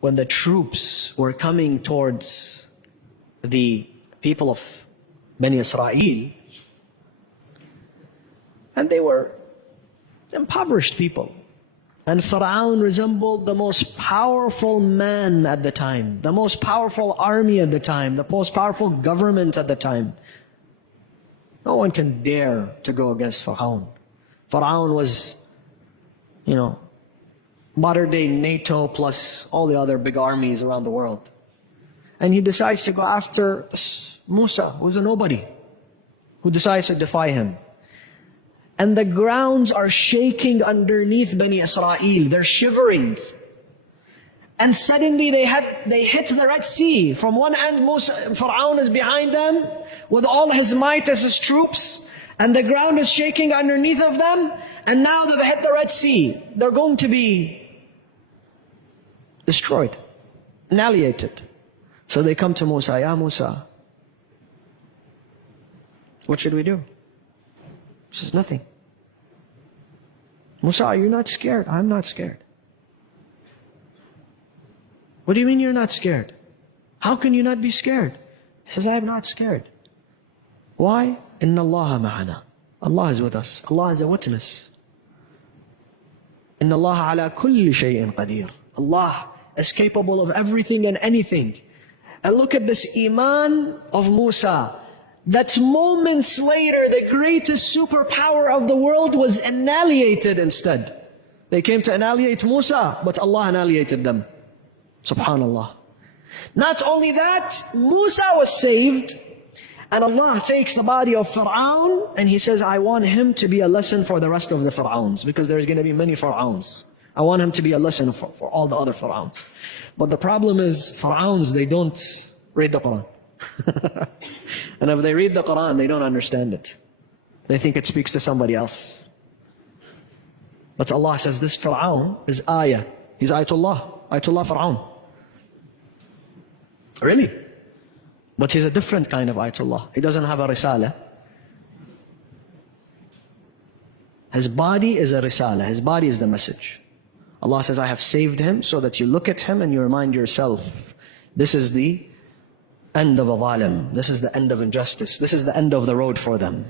when the troops were coming towards the people of Bani Israel, and they were impoverished people. And Pharaoh resembled the most powerful man at the time, the most powerful army at the time, the most powerful government at the time. No one can dare to go against Pharaoh. Pharaoh was, modern day NATO plus all the other big armies around the world. And he decides to go after Musa, who's a nobody, who decides to defy him. And the grounds are shaking underneath Bani Israel. They're shivering. And suddenly they hit the Red Sea. From one end, Pharaoh is behind them with all his might as his troops. And the ground is shaking underneath of them. And now they've hit the Red Sea. They're going to be destroyed, annihilated. So they come to Musa, Ya Musa, what should we do? He says, nothing. Musa, are you not scared? I'm not scared. What do you mean you're not scared? How can you not be scared? He says, I'm not scared. Why? Inna Allah ma'ana. Allah is with us. Allah is a witness. Inna Allah ala kulli shay'in qadir. Allah is capable of everything and anything. And look at this iman of Musa. That moments later, the greatest superpower of the world was annihilated instead. They came to annihilate Musa, but Allah annihilated them. Subhanallah. Not only that, Musa was saved, and Allah takes the body of Pharaoh, and He says, I want him to be a lesson for the rest of the Pharaohs, because there's going to be many Pharaohs. I want him to be a lesson for all the other Pharaohs. But the problem is, Pharaohs, they don't read the Quran. And if they read the Quran, they don't understand it. They think it speaks to somebody else. But Allah says this Pharaoh is ayah. He's Ayatullah. Ayatullah Pharaoh. Really? But he's a different kind of Ayatullah. He doesn't have a risala. His body is a risala. His body is the message. Allah says, I have saved him so that you look at him and you remind yourself, this is the end of a zalim. This is the end of injustice. This is the end of the road for them.